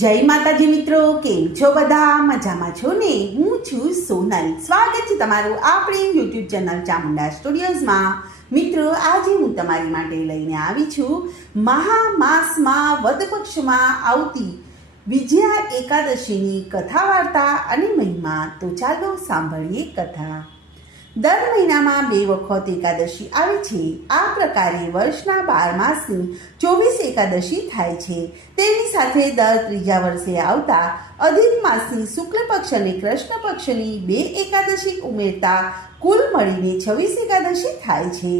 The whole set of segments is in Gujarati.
જય માતાજી મિત્રો, કેમ છો બધા? મજામાં છો ને? હું છું સોનલ. સ્વાગત છે તમારું આપણી યુટ્યુબ ચેનલ ચામુંડા સ્ટુડિયોઝમાં. મિત્રો, આજે હું તમારી માટે લઈને આવી છું મહામાસમાં વદ પક્ષમાં આવતી વિજયા એકાદશીની કથા વાર્તા અને મહિમા. તો ચાલો સાંભળીએ કથા. દર મહિનામાં 2 વખત એકાદશી આવે છે. આ પ્રકારે વર્ષના 12 માસની 24 એકાદશી થાય છે. તેની સાથે દર 3જા વર્ષે આવતા અધિક માસની શુક્લ પક્ષ અને કૃષ્ણ પક્ષની 2 એકાદશી ઉમેરતા કુલ મળીને 26 એકાદશી થાય છે.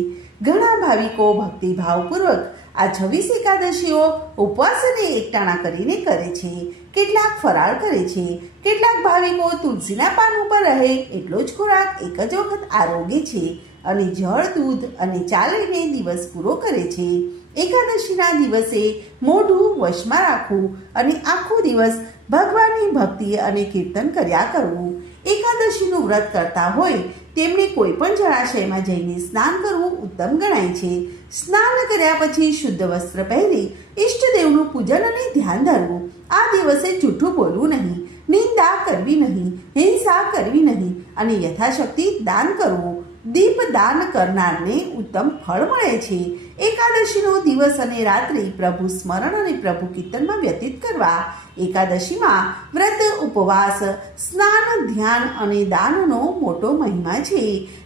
ઘણા ભાવિકો ભક્તિભાવપૂર્વક આ 26 એકાદશીઓ ઉપવાસ અને એકટાણા કરીને કરે છે. કેટલાક ફરાળ કરે છે. કેટલાક ભાવિકો તુલસીના પાન ઉપર રહે એટલો જ ખોરાક એક જ વખત આરોગે છે અને જળ, દૂધ અને ચાલીને દિવસ પૂરો કરે છે. એકાદશીના દિવસે મોઢું વશમાં રાખવું અને આખો દિવસ ભગવાનની ભક્તિ અને કીર્તન કર્યા કરવું. એકાદશીનું વ્રત કરતા હોય તેમણે કોઈ પણ જળાશયમાં જઈને સ્નાન કરવું ઉત્તમ ગણાય છે. સ્નાન કર્યા પછી શુદ્ધ વસ્ત્ર પહેરી ઈષ્ટદેવનું પૂજન અને ધ્યાન ધરવું. આ દિવસે જૂઠું બોલવું નહીં, નિંદા કરવી નહીં, હિંસા કરવી નહીં અને યથાશક્તિ દાન કરવું. દીપ દાન કરનારને ઉત્તમ ફળ મળે છે. એકાદશીનો દિવસ અને રાત્રિ પ્રભુ સ્મરણ અને પ્રભુ કીર્તનમાં વ્યતીત કરવા. એકાદશીમાં વ્રત, ઉપવાસ, સ્નાન, ધ્યાન અને દાનનો મોટો મહિમા છે.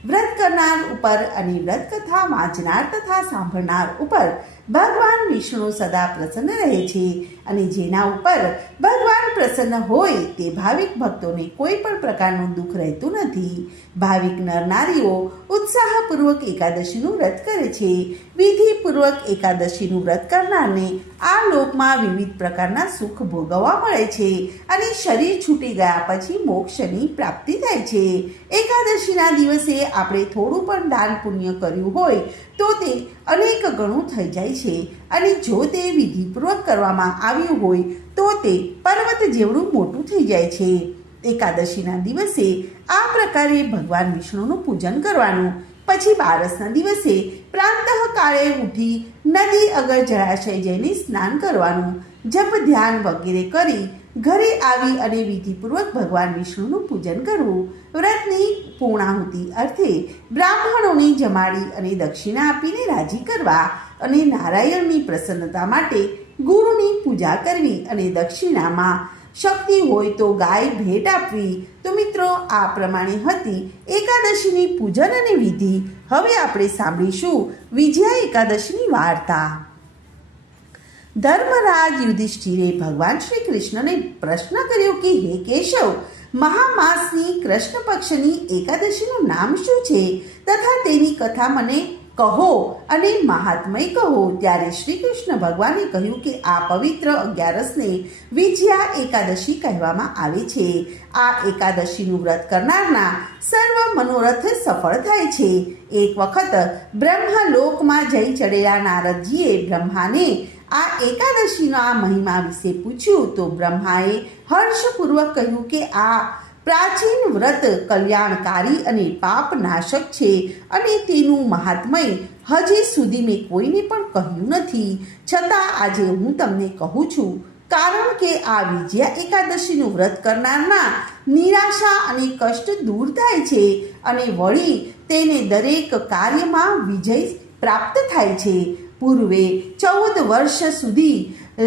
વ્રત કરનાર ઉપર અને વ્રત કથા વાંચનાર તથા સાંભળનાર ઉપર ભગવાન વિષ્ણુ સદા પ્રસન્ન રહે છે અને જેના ઉપર ભગવાન પ્રસન્ન હોય તે ભાવિક ભક્તોને કોઈ પણ પ્રકારનું દુઃખ રહેતું નથી. ભાવિક નર નારીઓ ઉત્સાહપૂર્વક એકાદશીનું વ્રત કરે છે. વિધિપૂર્વક એકાદશીનું વ્રત કરનારને આ લોકમાં વિવિધ પ્રકારના સુખ ભોગવવા મળે છે અને શરીર છૂટી ગયા પછી મોક્ષની પ્રાપ્તિ થાય છે. એકાદશીના દિવસે આપણે થોડું પણ દાન પુણ્ય કર્યું હોય તો તે અનેક ગણું થઈ જાય છે અને જો તે વિધિપૂર્વક કરવામાં આવ્યું હોય તો તે પર્વત જેવડું મોટું થઈ જાય છે. એકાદશીના દિવસે આ પ્રકારે ભગવાન વિષ્ણુનું પૂજન કરવાનું. પછી 12ના દિવસે પ્રાંતઃ કાળે ઉઠી નદી અગર જળાશય જઈને સ્નાન કરવાનું. જપ, ધ્યાન વગેરે કરી ઘરે આવી અને વિધિપૂર્વક ભગવાન વિષ્ણુનું પૂજન કરવું. વ્રતની પૂર્ણાહુતિ અર્થે બ્રાહ્મણોને જમાડી અને દક્ષિણા આપીને રાજી કરવા અને નારાયણની પ્રસન્નતા માટે ગુરુની પૂજા કરવી અને દક્ષિણામાં શક્તિ હોય તો ગાય ભેટ આપવી. તો મિત્રો, આ પ્રમાણે હતી એકાદશીની પૂજન અને વિધિ. હવે આપણે સાંભળીશું વિજયા એકાદશીની વાર્તા. ધર્મરાજ યુધિષ્ઠિરે ભગવાન શ્રી કૃષ્ણને પ્રશ્ન કર્યો કે હે કેશવ, મહામાસની કૃષ્ણ પક્ષની એકાદશીનું નામ શું છે તથા તેની કથા મને કહો અને મહાત્મય કહો. ત્યારે શ્રી કૃષ્ણ ભગવાને કહ્યું કે આ પવિત્ર 11ને વિજયા એકાદશી કહેવામાં આવે છે. આ એકાદશીનું વ્રત કરનારના સર્વ મનોરથ સફળ થાય છે. એક વખત બ્રહ્મલોકમાં જઈ ચડેલા નારદજીએ બ્રહ્માને આ એકાદશીના મહિમા વિશે પૂછ્યું તો બ્રહ્માએ હર્ષપૂર્વક કહ્યું કે આ પ્રાચીન વ્રત કલ્યાણકારી અને પાપ નાશક છે અને તેનું મહાત્મય હજી સુધી મેં કોઈને પણ કહ્યું નથી. છતાં આજે હું તમને કહું છું, કારણ કે આ વિજયા એકાદશીનું વ્રત કરનારના નિરાશા અને કષ્ટ દૂર થાય છે અને વળી તેને દરેક કાર્યમાં વિજય પ્રાપ્ત થાય છે. પૂર્વે 14 વર્ષ સુધી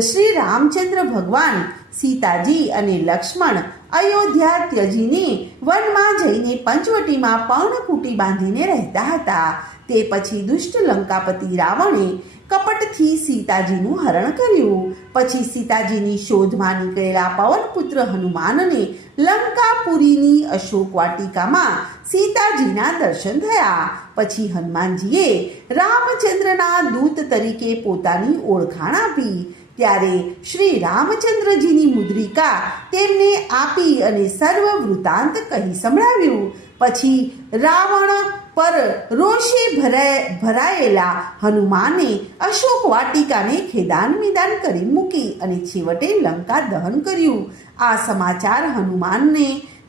શ્રી રામચંદ્ર ભગવાન, સીતાજી અને લક્ષ્મણ અયોધ્યા ત્યજીને વનમાં જઈને પંચવટીમાં પર્ણકુટી બાંધીને રહેતા હતા. તે પછી દુષ્ટ લંકાપતિ રાવણે કપટથી સીતાજીનું હરણ કર્યું. પછી સીતાજીની શોધમાં નીકળેલા પવનપુત્ર હનુમાનને લંકાપુરીની અશોક વાટિકામાં સીતાજીના દર્શન થયા. પછી હનુમાનજીએ રામચંદ્રના દૂત તરીકે પોતાની ઓળખાણ આપી. ત્યારે શ્રી રામચંદ્રજીની મુદ્રિકા તેમને આપી અને સર્વ વૃત્તાંત કહી સંભળાવ્યું. પછી રાવણ પર રોષે ભરાયેલા હનુમાને અશોક વાટિકાને ખેદાન મિદાન કરી મૂકી અને છેવટે લંકા દહન કર્યું. આ સમાચાર હનુમાનને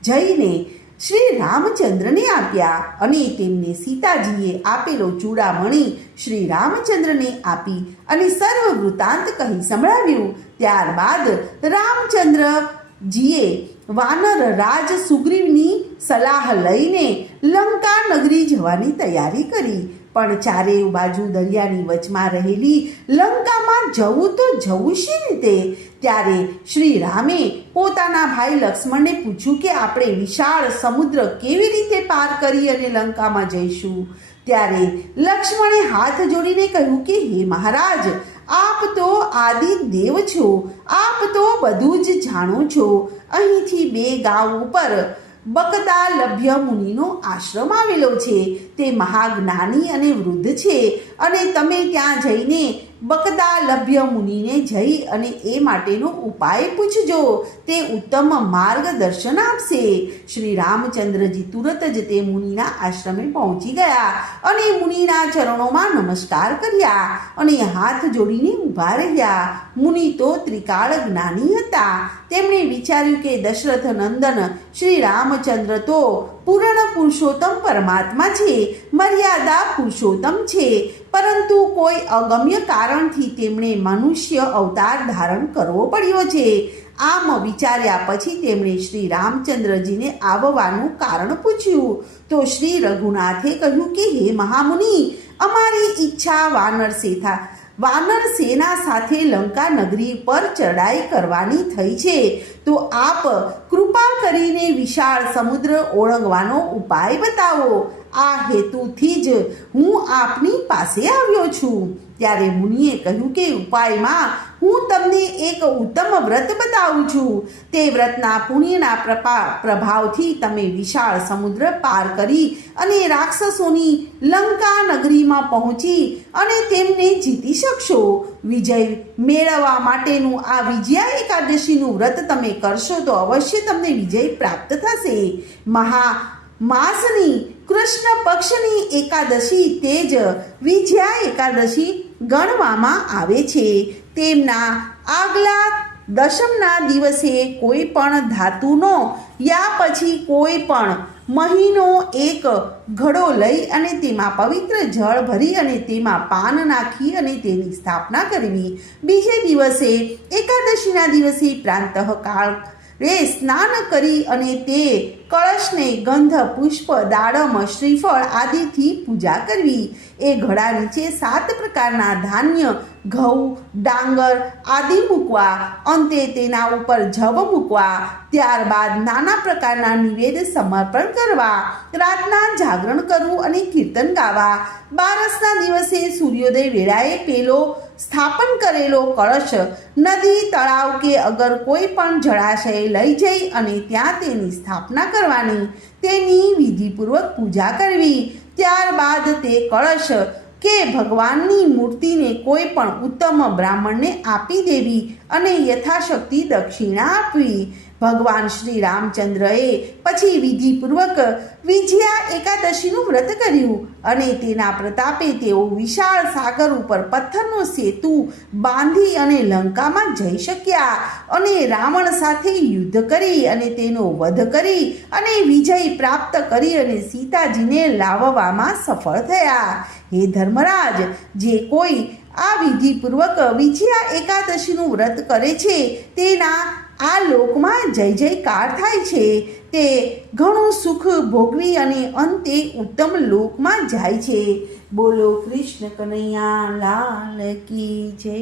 જઈને શ્રી રામચંદ્રને આપ્યા અને તેમને સીતાજીએ આપેલો ચૂડામણી શ્રી રામચંદ્રને આપી અને સર્વ વૃત્તાંત કહી સંભળાવ્યું. ત્યારબાદ રામચંદ્રજીએ વાનર રાજ સુગ્રીવની સલાહ લઈને લંકા નગરી જવાની તૈયારી કરી. પણ ચારેય બાજુ દરિયાની વચમાં રહેલી લંકામાં જવું તો જવું શી રીતે? ત્યારે શ્રી રામે પોતાના ભાઈ લક્ષ્મણને પૂછ્યું કે આપણે વિશાળ સમુદ્ર કેવી રીતે પાર કરી અને લંકામાં જઈશું? ત્યારે લક્ષ્મણે હાથ જોડીને કહ્યું કે હે મહારાજ, આપ તો આદિ દેવ છો, આપ તો બધું જ જાણો છો. અહીંથી 2 ગાંવ ઉપર બકદાલભ્ય મુનિનો આશ્રમ આવેલો છે. તે મહાજ્ઞાની અને વૃદ્ધ છે અને તમે ત્યાં જઈને બકદાલભ્ય મુનિને જઈ અને એ માટેનો ઉપાય પૂછજો. તે ઉત્તમ માર્ગદર્શન આપશે. શ્રી રામચંદ્રજી તુરત જ તે મુનિના આશ્રમે પહોંચી ગયા અને મુનિના ચરણોમાં નમસ્કાર કર્યા અને હાથ જોડીને ઊભા રહ્યા. મુનિ તો ત્રિકાળ જ્ઞાની હતા. તેમણે વિચાર્યું કે દશરથ નંદન શ્રી રામચંદ્ર તો પૂર્ણ પુરુષોત્તમ પરમાત્મા છે, મર્યાદા પુરુષોત્તમ છે, પરંતુ કોઈ અગમ્ય કારણથી તેમણે મનુષ્ય અવતાર ધારણ કરવો પડ્યો છે. આમ વિચાર્યા પછી તેમણે શ્રી રામચંદ્રજીને આવવાનું કારણ પૂછ્યું. તો શ્રી રઘુનાથે કહ્યું કે હે મહામુનિ, અમારી ઈચ્છા વાનર સેના સાથે લંકા નગરી પર ચડાઈ કરવાની થઈ છે. તો આપ કૃપા કરીને વિશાળ સમુદ્ર ઓળંગવાનો ઉપાય બતાવો. આ હેતુથી જ હું આપની પાસે આવ્યો છું. ત્યારે મુનિએ કહ્યું કે ઉપાયમાં હું તમને એક ઉત્તમ વ્રત બતાવું છું. તે વ્રતના પુણ્યના પ્રભાવથી તમે વિશાળ સમુદ્ર પાર કરી અને રાક્ષસોની લંકા નગરીમાં પહોંચી અને તેમને જીતી શકશો. વિજય મેળવવા માટેનું આ વિજયા એકાદશીનું વ્રત તમે કરશો તો અવશ્ય તમને વિજય પ્રાપ્ત થશે. માસની કૃષ્ણ પક્ષની એકાદશી તે જ વિજયા એકાદશી ગણવામાં આવે છે. તેમના આગલા દશમના દિવસે કોઈ પણ ધાતુનો યા પછી કોઈ પણ મહીનો એક ઘડો લઈ અને તેમાં પવિત્ર જળ ભરી અને તેમાં પાન નાખી અને તેની સ્થાપના કરવી. બીજે દિવસે એકાદશીના દિવસે પ્રાંતઃકાળે સ્નાન કરી અને તે કળશને ગંધ, પુષ્પ, દાડમ, શ્રીફળ આદિથી પૂજા કરવી. એ ઘડા નીચે 7 પ્રકારના ધાન્ય, ઘઉં, ડાંગર આદિ મૂકવા. અંતે તેના ઉપર જવ મૂકવા. ત્યારબાદ નાના પ્રકારના નિવેદ સમર્પણ કરવા. રાતના જાગરણ કરવું અને કીર્તન ગાવા. બારસના દિવસે સૂર્યોદય વેળાએ પેલો સ્થાપન કરેલો કળશ નદી, તળાવ કે અગર કોઈ પણ જળાશય લઈ જઈ અને ત્યાં તેની સ્થાપના કરવાની. તેની વિધિપૂર્વક પૂજા કરવી. ત્યારબાદ તે કળશ કે ભગવાનની મૂર્તિને કોઈ પણ ઉત્તમ બ્રાહ્મણને આપી દેવી અને યથાશક્તિ દક્ષિણા આપવી. ભગવાન શ્રી રામચંદ્રએ પછી વિધિપૂર્વક વિજયા એકાદશીનું વ્રત કર્યું અને તેના પ્રતાપે તેઓ વિશાળ સાગર ઉપર પથ્થરનો સેતુ બાંધી અને લંકામાં જઈ શક્યા અને રાવણ સાથે યુદ્ધ કરી અને તેનો વધ કરી અને વિજય પ્રાપ્ત કરી અને સીતાજીને લાવવામાં સફળ થયા. હે ધર્મરાજ, જે કોઈ આ વિધિપૂર્વક વિજયા એકાદશીનું વ્રત કરે છે તેના આ લોકમાં જય જયકાર થાય છે. તે ઘણું સુખ ભોગવી અને અંતે ઉત્તમ લોકમાં જાય છે. બોલો કૃષ્ણ કનૈયા લાલ કી જય.